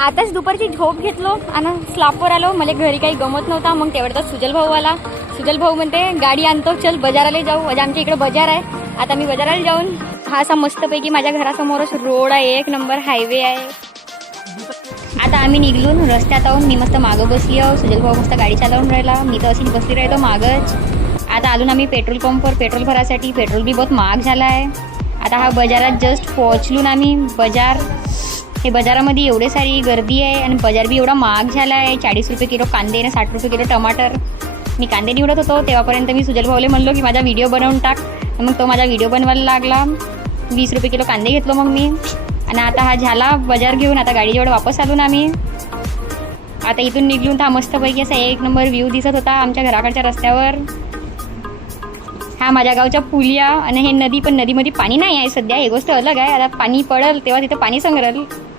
आताच दुपारची झोप घेतलो आणि स्लॅपवर आलो. मला घरी काही गमत नव्हता. मग तेवढ्यातच सुजल भाऊ आला. सुजल भाऊ म्हणते गाडी आणतो, चल बाजाराला जाऊ. म्हणजे आमच्या इकडे बाजार आहे. आता मी बाजाराला जाऊन हा असा मस्तपैकी माझ्या घरासमोरच रोड आहे, एक नंबर हायवे आहे. आता आम्ही निघलून रस्त्यात आहोत. मी मस्त मागं बसली आहो. सुजल भाऊ मस्त गाडी चालवून राहिला. मी तर अशी बसली राहिलो मागच. आता आलो आम्ही पेट्रोल पंपवर पेट्रोल भरासाठी. पेट्रोल बी बहुत महाग झाला आहे. आता हा बाजारात जस्ट पोहोचलून आम्ही. हे बाजारामध्ये एवढे सारी गर्दी आहे आणि बाजार बी एवढा महाग झाला आहे. 40 रुपये किलो कांदे आणि 60 रुपये किलो टमाटर. मी कांदे निवडत होतो तेव्हापर्यंत मी सुजल भाऊले म्हणलो की माझा व्हिडिओ बनवून टाक. मग तो माझा व्हिडिओ बनवायला लागला. 20 रुपये किलो कांदे घेतलो मग मी. आणि आता हा झाला बाजार घेऊन. आता गाडीजवळ वापस आलो ना आम्ही. आता इथून निघलून तर मस्तपैकी असा एक नंबर व्ह्यू दिसत होता आमच्या घराकडच्या रस्त्यावर. हा माझ्या गावच्या पुलिया आणि हे नदी, पण नदीमध्ये पाणी नाही आहे सध्या. ही गोष्ट अलग आहे. आता पाणी पडल तेव्हा तिथं पाणी संग्रहल.